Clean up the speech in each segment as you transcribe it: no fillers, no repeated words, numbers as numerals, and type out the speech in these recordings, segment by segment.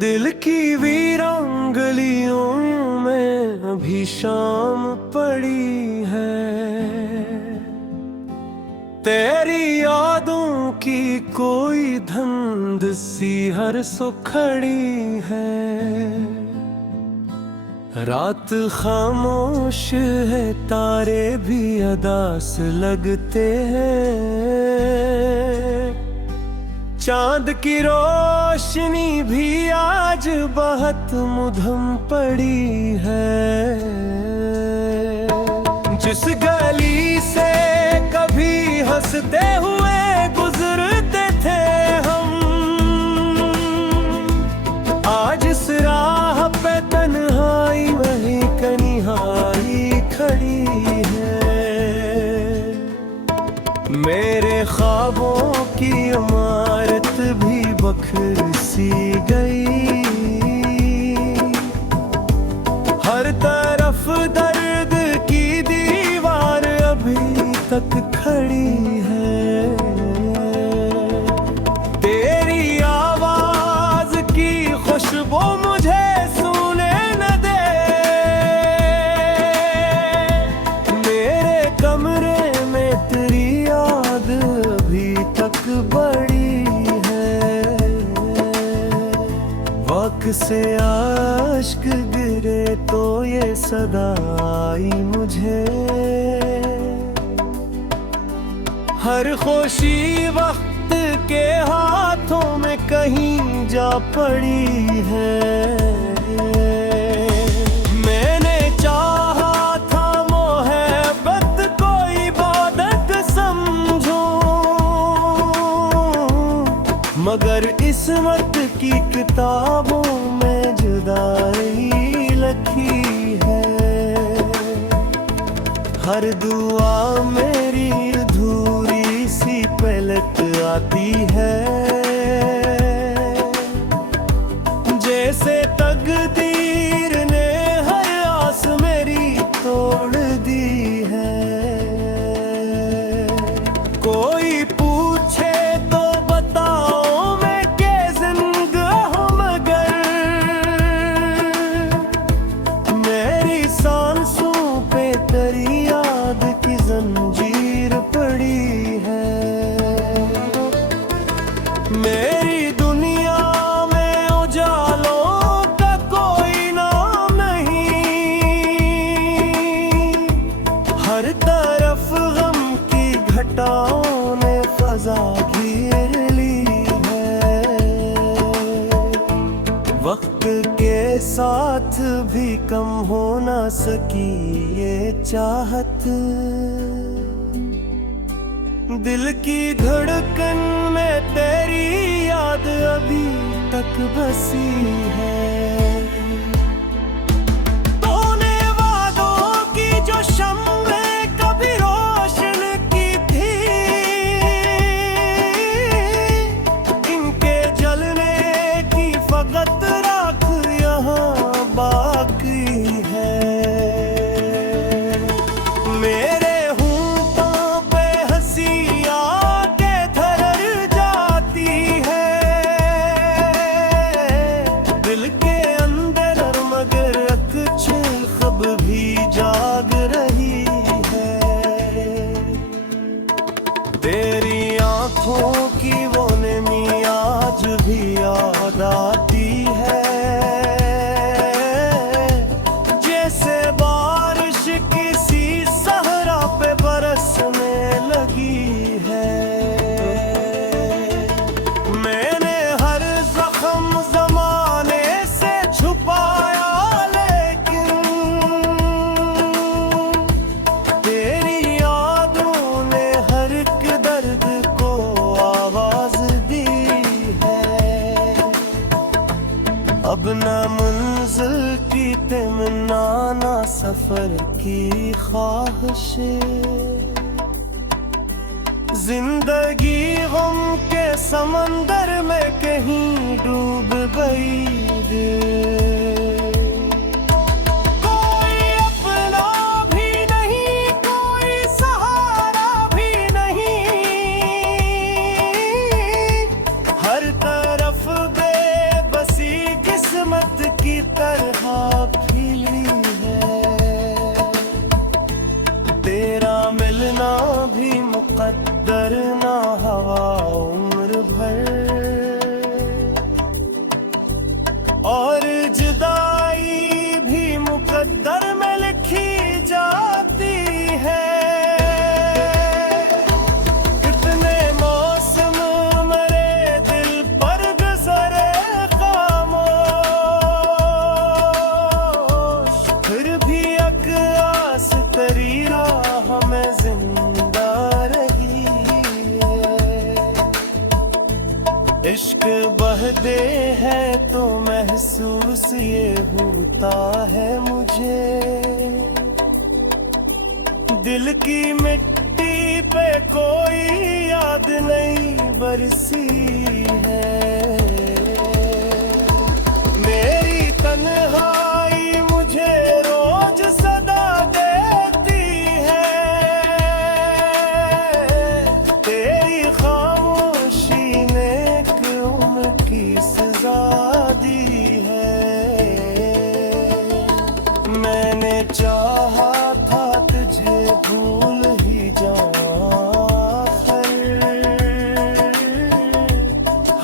दिल की वीरान गलियों में अभी शाम पड़ी है, तेरी यादों की कोई धुंध सी हर सुखड़ी है। रात खामोश है, तारे भी अदास लगते हैं, चांद की रोशनी भी आज बहुत मुधम पड़ी है। जिस गली से कभी हंसते हुए गुजरते थे हम, आज इस राह पे तन्हाई वही कनिहाई खड़ी है। मेरे ख्वाबों की इमारत भी बखर सी गई, हर तरफ दर्द की दीवार अभी तक खड़ी है। तेरी आवाज की खुशबू मुझे सूने न दे, मेरे कमरे में तेरी याद अभी तक बड़ी है। वक्त से आश्क गिरे तो ये सदा आई मुझे, हर खुशी वक्त के हाथों में कहीं जा पड़ी है। मैंने चाहा था मोहब्बत को इबादत समझो, मगर किस्मत की किताबों में जुदाई लिखी है। हर दुआ मेरी अधूरी सी पलट आती है, जैसे तकदीर ने हर आस मेरी तोड़ दी है। कोई पूछे तो बताओ मैं के जिंदा हूँ, मगर मेरी सांसों पे तेरी याद की जंजीर पड़ी है। मेरी दुनिया में उजालों का कोई नाम नहीं, हर तरफ गम की घटाओं ने फजा घेर ली है। वक्त के साथ भी कम हो ना सकी ये चाहत, दिल की धड़कन में तेरी याद अभी तक बसी है। तूने वादों की जो शम्में कभी रोशन की थी, इनके जलने की फकत राख यहाँ बाकी है। मेरे होंठों पे हंसी आके धर जाती है, दिल के अंदर मगर कुछ ख्वाब भी जाग रही है। तेरी आंखों की वो नमी आज भी याद आती है, जैसे बारिश किसी सहरा पे बरसने लगी है। मैंने हर जख्म जमाने से छुपाया, लेकिन तेरी यादों ने हर एक दर्द को आवाज दी है। अब ना मंजिल की तमन्ना, ना सफर की ख्वाहिश, जिंदगी गम के समंदर में कहीं डूब गई। कोई अपना भी नहीं, कोई सहारा भी नहीं, हर तरफ बेबसी ये होता है मुझे। दिल की मिट्टी पे कोई याद नहीं बरसी है। मेरी तन्हाई मुझे रोज सदा देती है। तेरी खामोशी ने एक उम्र की सजा दी है। मैंने चाहा था तुझे भूल ही जाऊं,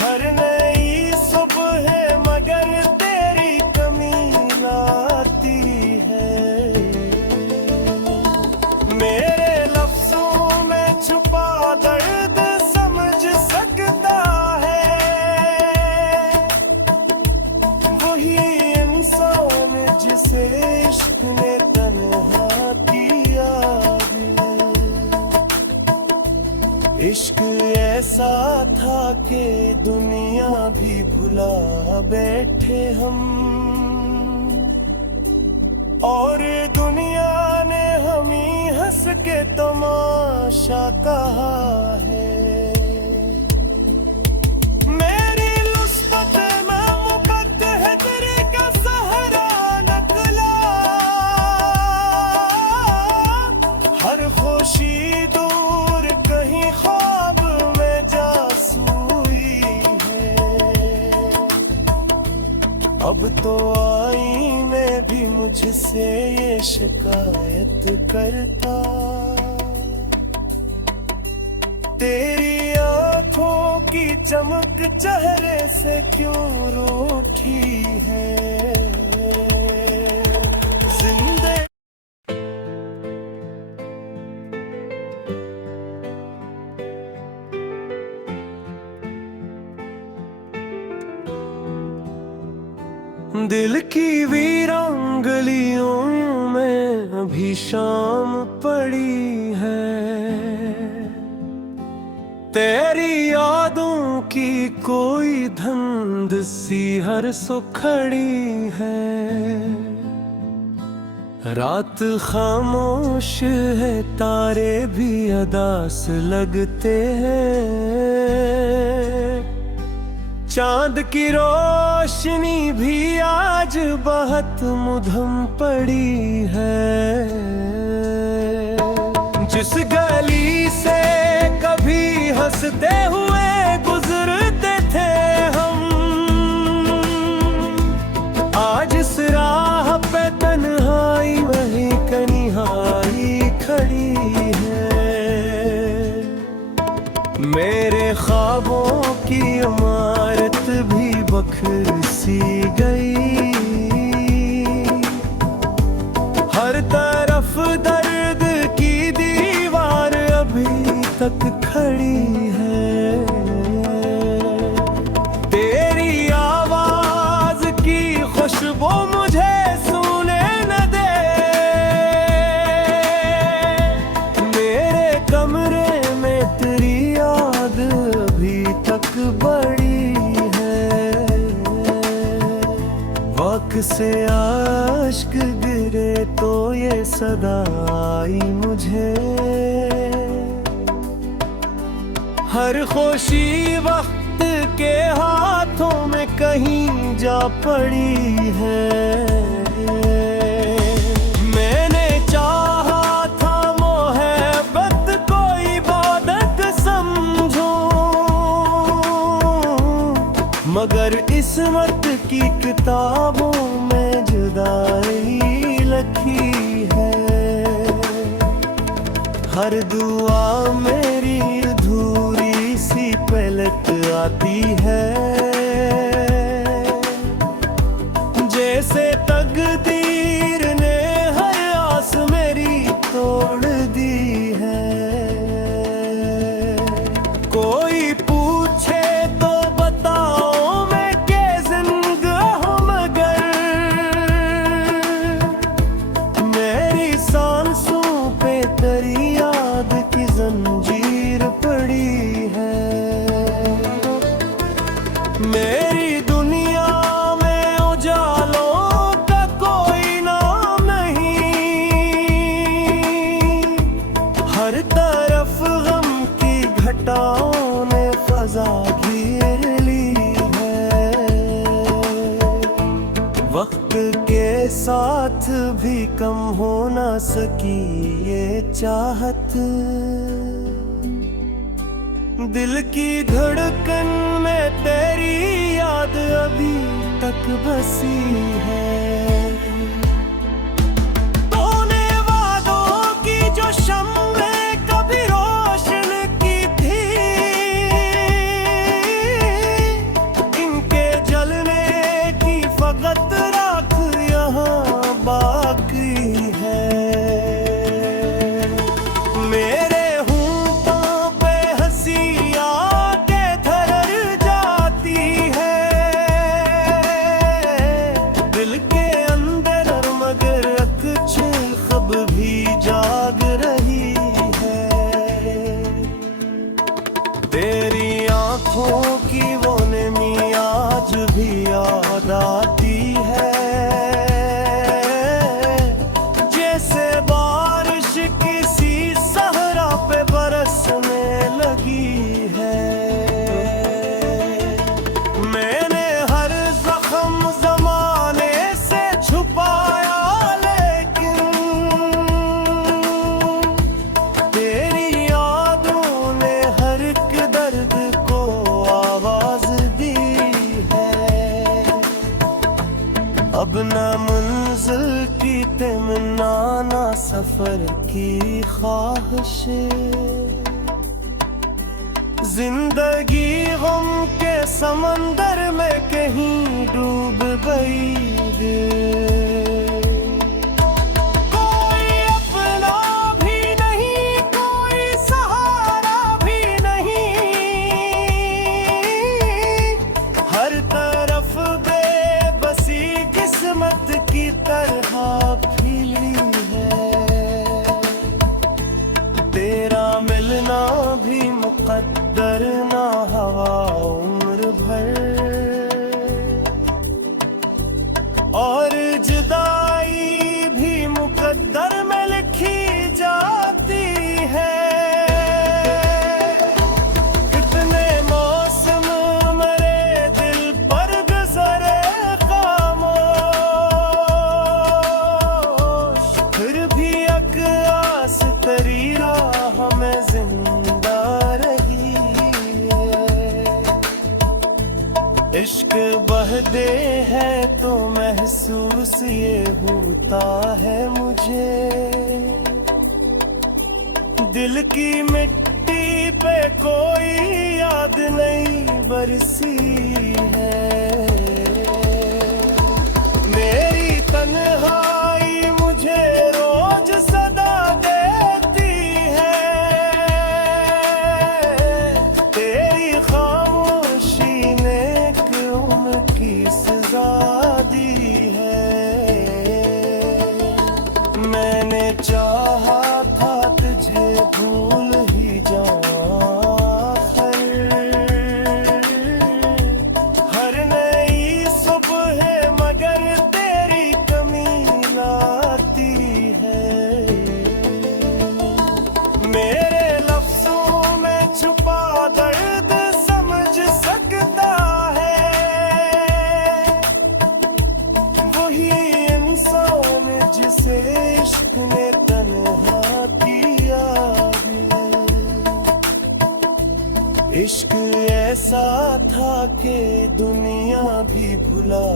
हर नई सुबह मगर तेरी कमी लाती है। मेरे लफ्जों में छुपा दर्द समझ सकता है वही इंसान जिसे इश्क ने तन्हा किया है। इश्क ऐसा था कि दुनिया भी भुला बैठे हम, और दुनिया ने हम ही हंस के तमाशा कहा है। मेरी लुस्फत में मुकद्दर का सहरा नकला, हर खुशी दूर कहीं ख्वाब में जासूई है। अब तो आईने भी मुझसे ये शिकायत करता, तेरी आंखों की चमक चेहरे से क्यों रूठी है। जिंदगी दिल की वीरान गलियों में अभी शाम पड़ी है। तेरी यादों की कोई धुंध सी हर सुखड़ी है। रात खामोश है, तारे भी अदास लगते हैं। चांद की रोशनी भी आज बहुत मुधम पड़ी है। जिस गली से कभी हंसते हुए गुजरते थे हम, आज इस राह पे तन्हाई वही कन्हाई खड़ी है। मेरे ख्वाबों की इमारत भी बखर सी गई, हर तरफ दर्द की दीवार अभी तक खड़ी है। तेरी आवाज की खुशबू मुझे सूने न दे। मेरे कमरे में तेरी याद अभी तक बड़ी है। वाक से आश्क गिरे तो ये सदा आई मुझे। हर खुशी वक्त के हाथों में कहीं जा पड़ी है। मैंने चाहा था मोहब्बत को इबादत समझूं, मगर इस्मत की किताबों में जुदाई लिखी है। हर दुआ मेरी अधूरी सी पलट आती है। जैसे तकदीर ने हर आस मेरी तोड़ दी है। कोई पूछे तो बताओ मैं के जिंदा हूं, मगर मेरी सांसों पे तेरी याद की साथ भी कम हो ना सकी ये चाहत। दिल की धड़कन में तेरी याद अभी तक बसी है। तूने वादों की जो शम्मे कभी रोशन की थी, इनके जलने की फकत राख यहाँ बाकी है। मेरे होंठों पे हंसी आके धर जाती है, दिल के अंदर मगर कुछ खब भी जाग रही है। तेरी आंखों की वो नमी आज भी याद आती है, जैसे बारिश किसी सहरा पे बरसने लगी है। मैंने हर जख्म जमाने से छुपाया, लेकिन तेरी यादों ने हर एक दर्द को आवाज दी है। अब ना मंजिल की तमन्ना, ना सफर की ख्वाहिश, जिंदगी गम के समंदर में कहीं डूब गई है। कोई अपना भी नहीं, कोई सहारा भी नहीं, हर तरफ बेबसी किस्मत की तरह फैली है। तेरा मिलना भी मुकद्दर ना हवा उम्र भर, और जुदाई भी मुकद्दर में लिखी जाती है। कितने मौसम मेरे दिल पर गुजरे खामोश, फिर भी एक आस तेरी राह में जिंदा रही है। इश्क बहदे है तो महसूस ये होता है मुझे, दिल की मिट्टी पे कोई याद नहीं बरसी है। मेरी तन्हाई मुझे रोज सदा देती है, तेरी खामोशी ने एक उम्र की सजा दी है। मैंने चाहा था तुझे भूल ही जाऊं, हर नई सुबह मगर तेरी कमी लाती है। मेरे लफ्जों में छुपा दर्द समझ सकता है वही इंसान जिसे इश्क ने तन्हा किया है। इश्क ऐसा था कि दुनिया भी भुला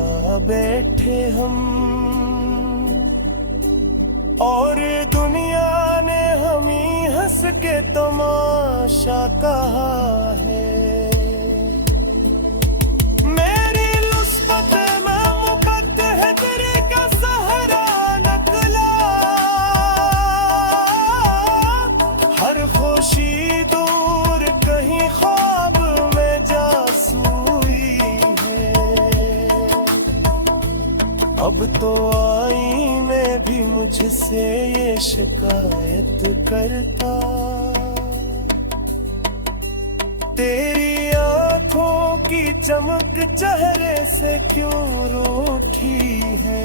बैठे हम, और दुनिया ने हम ही हंस के तमाशा कहा है। मेरी लुस्फत में मुकद्दर का सहरा नकला, हर खुशी दूर कहीं ख्वाब में जासूई है। अब तो आईने भी मुझसे ये शिकायत करता, तेरी आंखों की चमक चेहरे से क्यों रूठी है।